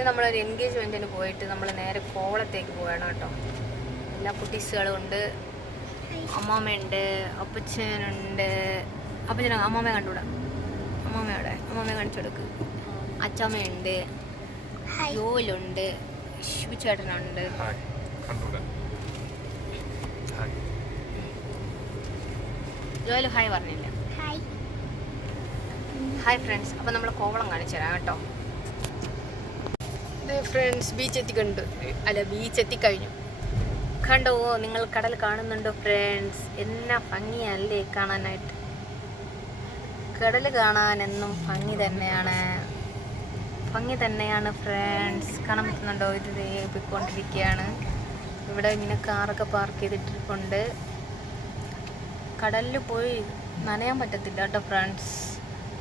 ഇത് നമ്മളൊരു എൻഗേജ്മെന്റിന് പോയിട്ട് നമ്മൾ നേരെ കോവളത്തേക്ക് പോകണം കേട്ടോ. എല്ലാ കുട്ടീസുകളും ഉണ്ട്. അമ്മാമ്മയുണ്ട് അപ്പച്ചനുണ്ട്. അപ്പച്ചന അമ്മാമ്മയെ കണ്ടുകൂടാ? അമ്മാമ്മയോടെ അമ്മാമ്മയെ കാണിച്ചു കൊടുക്ക്. അച്ചാമ്മയുണ്ട്. ജോലുണ്ട്. ശിവചേട്ടനുണ്ട്. ജോലു കണ്ടൂടാ ഹായ് ജോയൽ ഹായ് പറഞ്ഞില്ല? ഹായ് ഫ്രണ്ട്സ് അപ്പം നമ്മൾ കോവളം കാണിച്ചു തരാം കേട്ടോ. ഫ്രണ്ട്സ് ബീച്ച് എത്തിക്കണ്ടു. അല്ല ബീച്ച് എത്തിക്കഴിഞ്ഞു. കണ്ടോ നിങ്ങൾ കടൽ കാണുന്നുണ്ടോ ഫ്രണ്ട്സ് എന്നാ ഭംഗിയല്ലേ കാണാനായിട്ട്. കടൽ കാണാൻ എന്നും ഭംഗി തന്നെയാണ്. ഭംഗി തന്നെയാണ് ഫ്രണ്ട്സ് കാണാൻ പറ്റുന്നുണ്ടോ? ഇത് പോയിക്കൊണ്ടിരിക്കുകയാണ് ഇവിടെ ഇങ്ങനെ കാറൊക്കെ പാർക്ക് ചെയ്തിട്ടിട്ടുണ്ട് കടലിൽ പോയി നനയാൻ പറ്റത്തില്ല കേട്ടോ ഫ്രണ്ട്സ്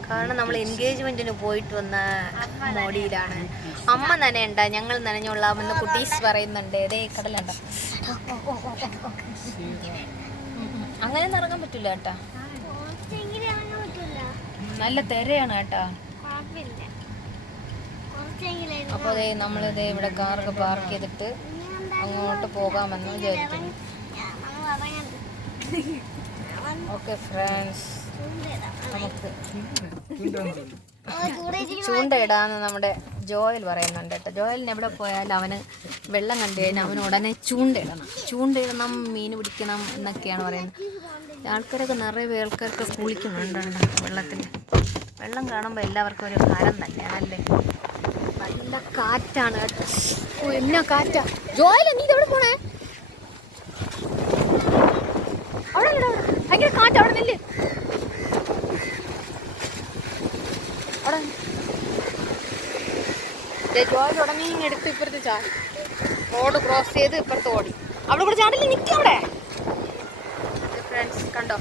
കാരണം നമ്മൾ എൻഗേജ്മെന്റിന് പോയിട്ട് വന്ന മോഡിയിലാണ് അമ്മ നനയണ്ട ഞങ്ങൾ നനഞ്ഞോളാമെന്ന് കുട്ടീസ് പറയുന്നുണ്ട്. ഏതേ കടലുണ്ടോ അങ്ങനെ ഇറങ്ങാൻ പറ്റില്ല കേട്ടാ. നല്ല തിരയാണ് കേട്ടാ. അപ്പൊ അപ്പോൾ അതേ നമ്മളിതേ ഇവിടെ കാറൊക്കെ പാർക്ക് ചെയ്തിട്ട് അങ്ങോട്ട് പോകാമെന്ന് വിചാരിക്കുന്നു. ഓക്കെ ഫ്രണ്ട്സ് നമുക്ക് ചൂണ്ടയിടാന്ന് നമ്മുടെ ജോയൽ പറയുന്നുണ്ട് കേട്ടോ. ജോയലിന് എവിടെ പോയാലും അവന് വെള്ളം കണ്ടു കഴിഞ്ഞാൽ അവന് ഉടനെ ചൂണ്ടയിടണം. ചൂണ്ടയിടണം മീൻ പിടിക്കണം എന്നൊക്കെയാണ് പറയുന്നത്. ആൾക്കാരൊക്കെ നിറയെ ആൾക്കാർക്ക് കുളിക്കുന്നുണ്ട് വെള്ളത്തിൽ വെള്ളം കാണുമ്പോൾ എല്ലാവർക്കും ഒരു ഹരം തന്നെയാണല്ലേ നല്ല കാറ്റാണ് കേട്ടോ. എന്നാ കാറ്റാ? ജോയൽ നീ ഇതെവിടെ പോണേ അവിടെ അല്ലടാ, അവിടെ. ഭയങ്കര കാറ്റ് അവിടെ നില്ല് അവിടെ നില്ല്. ജോയൽ ഉടനെ എടുത്ത് ഇപ്പുറത്ത് ചാടി. റോഡ് ക്രോസ് ചെയ്ത് ഇപ്പുറത്ത് ഓടി. അവിടെ കൂടെ ചാടില്ല നിൽക്കും അവിടെ. ഫ്രണ്ട്സ് കണ്ടോ?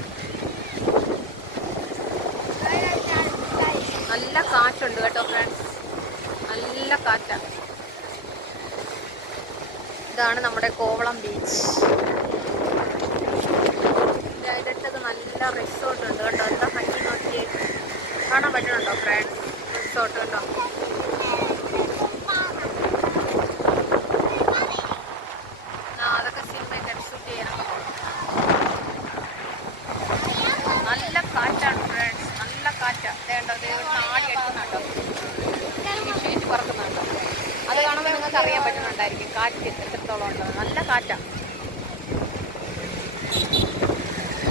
നല്ല കാറ്റുണ്ട് കേട്ടോ ഫ്രണ്ട്സ് നല്ല കാറ്റാണ് ഇതാണ് നമ്മുടെ കോവളം ബീച്ച് അടുത്തൊക്കെ നല്ല റിസോർട്ട് ഉണ്ട് കേട്ടോ. എന്താ ഭംഗി നോക്കി കാണാൻ പറ്റുന്നുണ്ടോ ഫ്രണ്ട്സ് റിസോർട്ട് കണ്ടോ ആ, അതൊക്കെ സിനിമയൊക്കെ ഷൂട്ട് ചെയ്യാനൊക്കെ പോകും നല്ല കാറ്റാണ് ഫ്രണ്ട്സ് നല്ല കാറ്റാ ദേണ്ടോ ദേ ഒരു നാടി എടുക്കുന്നുണ്ടോ ഷീറ്റ് പറക്കുന്നുണ്ടോ അത് കാണുമ്പോൾ നിങ്ങൾക്ക് അറിയാൻ പറ്റുന്നുണ്ടായിരിക്കും. കാറ്റ് എത്രത്തോളം ഉണ്ടോ. നല്ല കാറ്റാ.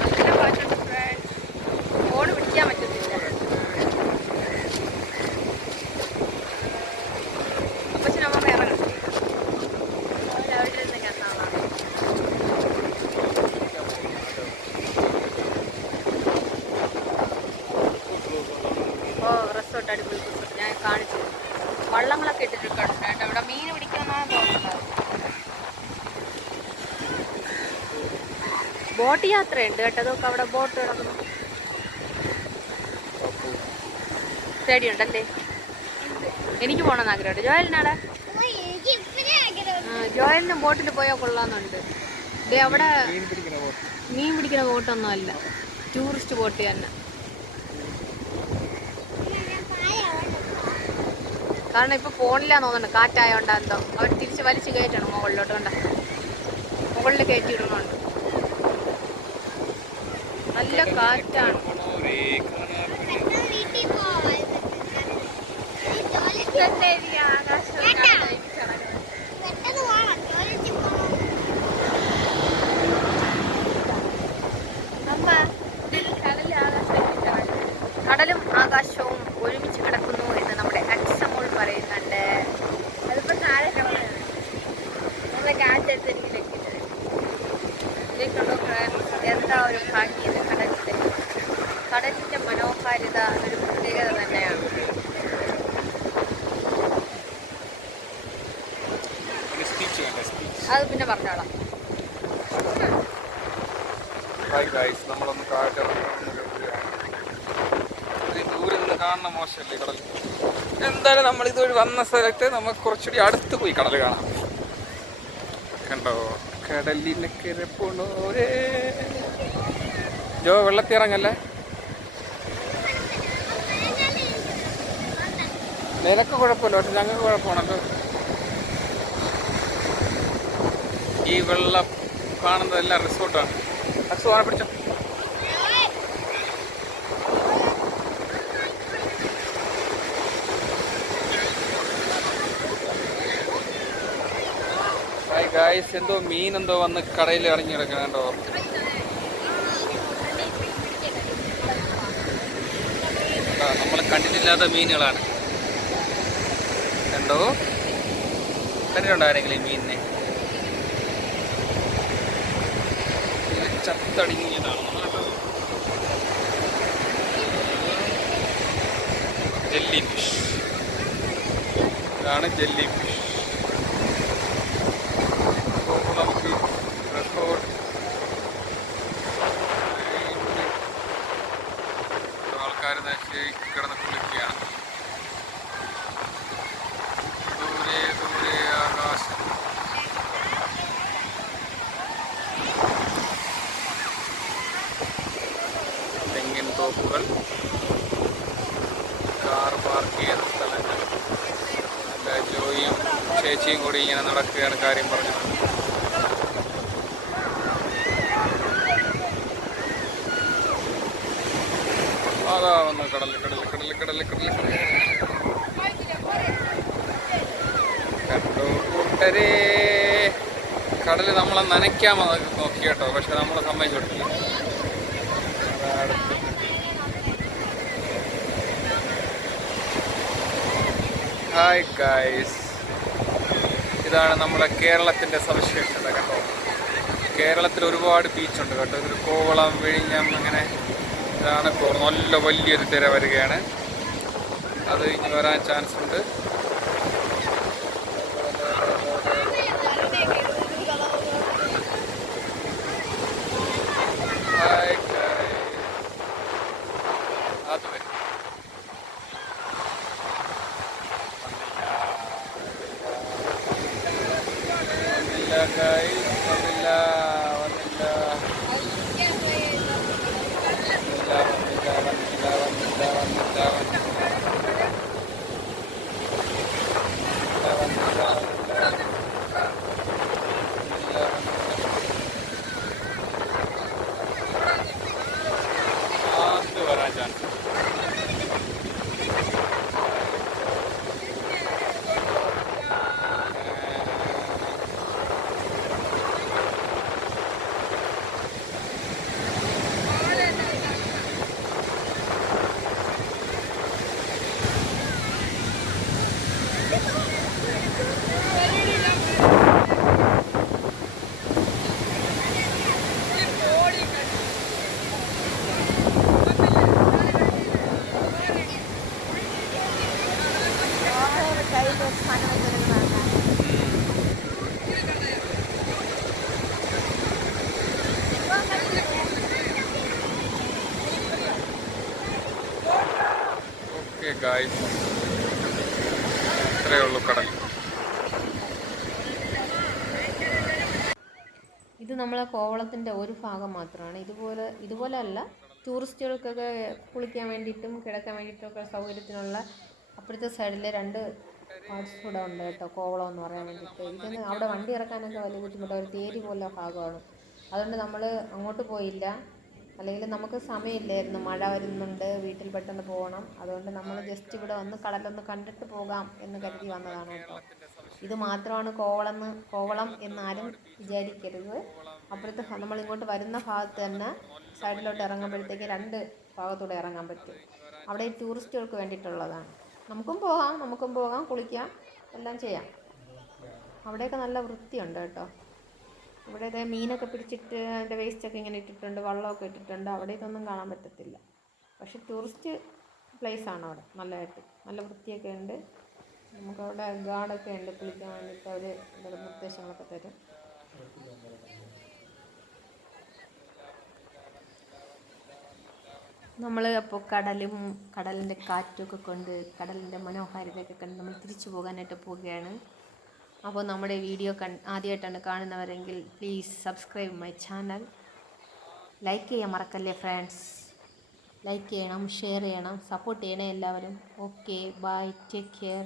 നല്ല കാറ്റുണ്ട് ഫ്രണ്ട്സ് ഫോൺ പിടിക്കാൻ പറ്റത്തില്ല. അപ്പച്ചനമ്മ ഇറങ്ങണം. അവിടെ ഇരുന്ന് കണ്ടാളാണ് ഓ റിസോർട്ട് അടിപൊളി ഞാൻ കാണിച്ചു വള്ളങ്ങളൊക്കെ ഇട്ടിട്ടുണ്ട് കേട്ടോ ഇവിടെ മീൻ പിടിക്കാന്നാണ് തോന്നുന്നത് ബോട്ട് യാത്രയുണ്ട് കേട്ടോ. അതൊക്കെ അവിടെ ബോട്ട് സ്റ്റേഡിയം പേടിയുണ്ടല്ലേ? എനിക്ക് പോകണമെന്ന് ആഗ്രഹമുണ്ട്. ജോയലിനാടെ ജോയലിന് ബോട്ടിൽ പോയാൽ കൊള്ളാമെന്നുണ്ട്. ദേ അവിടെ മീൻ പിടിക്കുന്ന ബോട്ട് ബോട്ടൊന്നും അല്ല ടൂറിസ്റ്റ് ബോട്ട് തന്നെ. കാരണം ഇപ്പൊ ഫോണിലാന്ന് തോന്നുന്നുണ്ട്. കാറ്റായോണ്ടാ എന്തോ. അവർ തിരിച്ച് വലിച്ചു കയറ്റണം മുകളിലോട്ട്. കണ്ട? മുകളിൽ കയറ്റി ഇടണുണ്ട് നല്ല കാറ്റാണ്. കടലും ആകാശവും ഒരുമിച്ച് കിടക്കുന്നു എന്ന് നമ്മുടെ അക്സമോൾ പറയുന്നുണ്ട്. അതിപ്പോ താഴെ friends? എന്താ ഒരു ഭാഗ്യം കാണുന്ന മോശമല്ലേ കടൽ എന്തായാലും നമ്മൾ ഇതുവഴി വന്ന സ്ഥലത്ത് നമുക്ക് കുറച്ചുകൂടി അടുത്ത് പോയി കടൽ കാണാം. കണ്ടോ? കടലിനക്കരെ പോണോരേ ജോ വെള്ളത്തി ഇറങ്ങല്ലേ? നിനക്ക് കുഴപ്പമില്ല പക്ഷെ ഞങ്ങൾക്ക് കുഴപ്പമാണല്ലോ. ഈ വെള്ളം കാണുന്നതെല്ലാം റിസോർട്ടാണ്. ആനെ പിടിച്ചോ ഹായ് ഗായ്സ് എന്തോ മീൻ എന്തോ വന്ന് കടയിൽ ഇറങ്ങി കിടക്കണം കേട്ടോ നമ്മൾ കണ്ടിട്ടില്ലാത്ത മീനുകളാണ്. കണ്ടോ? കണ്ടിട്ടുണ്ടോ ആരെങ്കിലും മീനിനെ? ഇത് ചത്തടിഞ്ഞതാണ്. ജെല്ലി ഫിഷ് ഇതാണ് ജെല്ലി ഫിഷ് ചേച്ചിയും കൂടി ഇങ്ങനെ നടക്കുകയാണ് കാര്യം പറഞ്ഞത് അതാ വന്ന് കടൽ കടൽ കടൽ കടൽ കണ്ടോ കൂട്ടരേ. കടൽ നമ്മളെ നനയ്ക്കാമോ നോക്കി കേട്ടോ പക്ഷെ നമ്മളെ സമ്മതിച്ചു കൊടുത്തില്ല. ഹായ് ഗായ്സ് ഇതാണ് നമ്മുടെ കേരളത്തിന്റെ സവിശേഷത കേട്ടോ. കേരളത്തിൽ ഒരുപാട് ബീച്ചുണ്ട് കേട്ടോ. ഒരു കോവളം വിഴിഞ്ഞം അങ്ങനെ ഇതാണ് നല്ല വലിയൊരു തിര വരികയാണ്. അത് ഇനി വരാൻ ചാൻസ് ഉണ്ട്. ഇത്രയേ ഉള്ളൂ കടൽ. ഇത് നമ്മളെ കോവളത്തിന്റെ ഒരു ഭാഗം മാത്രമാണ്. ഇതുപോലെ ഇതുപോലെ അല്ല ടൂറിസ്റ്റുകൾക്കൊക്കെ കുളിക്കാൻ വേണ്ടിയിട്ടും കിടക്കാൻ വേണ്ടിയിട്ടൊക്കെ സൗകര്യത്തിനുള്ള അപ്പുറത്തെ സൈഡിൽ രണ്ട് പാർട്സ് കൂടെ ഉണ്ട് കേട്ടോ കോവളം എന്ന് പറയാൻ വേണ്ടിയിട്ട്. ഇതിന് അവിടെ വണ്ടി ഇറക്കാനൊക്കെ വലിയ ബുദ്ധിമുട്ടാണ് ഒരു തേരി പോലെ ഭാഗമാണ്. അതുകൊണ്ട് നമ്മൾ അങ്ങോട്ട് പോയില്ല. അല്ലെങ്കിൽ നമുക്ക് സമയമില്ലായിരുന്നു. മഴ വരുന്നുണ്ട് വീട്ടിൽ പെട്ടെന്ന് പോകണം. അതുകൊണ്ട് നമ്മൾ ജസ്റ്റ് ഇവിടെ വന്ന് കടലൊന്ന് കണ്ടിട്ട് പോകാം എന്ന് കരുതി വന്നതാണ് കേട്ടോ. ഇത് മാത്രമാണ് കോവളം കോവളം എന്നാരും വിചാരിക്കരുത്. അപ്പുറത്ത് നമ്മൾ ഇങ്ങോട്ട് വരുന്ന ഭാഗത്ത് തന്നെ സൈഡിലോട്ട് ഇറങ്ങുമ്പോഴത്തേക്ക് രണ്ട് ഭാഗത്തൂടെ ഇറങ്ങാൻ പറ്റും. അവിടെ ഈ ടൂറിസ്റ്റുകൾക്ക് വേണ്ടിയിട്ടുള്ളതാണ്. നമുക്കും പോകാം നമുക്കും പോകാം കുളിക്കാം എല്ലാം ചെയ്യാം. അവിടെയൊക്കെ നല്ല വൃത്തിയുണ്ട് കേട്ടോ. ഇവിടെ ഇതേ മീനൊക്കെ പിടിച്ചിട്ട് അതിന്റെ വേസ്റ്റൊക്കെ ഇങ്ങനെ ഇട്ടിട്ടുണ്ട് വള്ളമൊക്കെ ഇട്ടിട്ടുണ്ട്. അവിടെ ഇതൊന്നും കാണാൻ പറ്റത്തില്ല. പക്ഷെ ടൂറിസ്റ്റ് പ്ലേസാണ് അവിടെ നല്ലതായിട്ട്. നല്ല വൃത്തിയൊക്കെ ഉണ്ട്. നമുക്കവിടെ ഗാർഡൊക്കെ ഉണ്ട് കുളിക്കാൻ വേണ്ടിയിട്ട് അവർ നിർദ്ദേശങ്ങളൊക്കെ തരും. നമ്മൾ അപ്പോൾ കടലും കടലിന്റെ കാറ്റുമൊക്കെ കൊണ്ട് കടലിന്റെ മനോഹാരിതയൊക്കെ കണ്ട് നമ്മൾ തിരിച്ചു പോകാനായിട്ട് പോവുകയാണ്. അപ്പോൾ നമ്മുടെ വീഡിയോ കൺ ആദ്യമായിട്ടാണ് കാണുന്നവരെങ്കിൽ please subscribe my channel like ചെയ്യാൻ മറക്കല്ലേ ഫ്രണ്ട്സ് ലൈക്ക് ചെയ്യണം ഷെയർ ചെയ്യണം സപ്പോർട്ട് ചെയ്യണേ എല്ലാവരും. Okay bye take care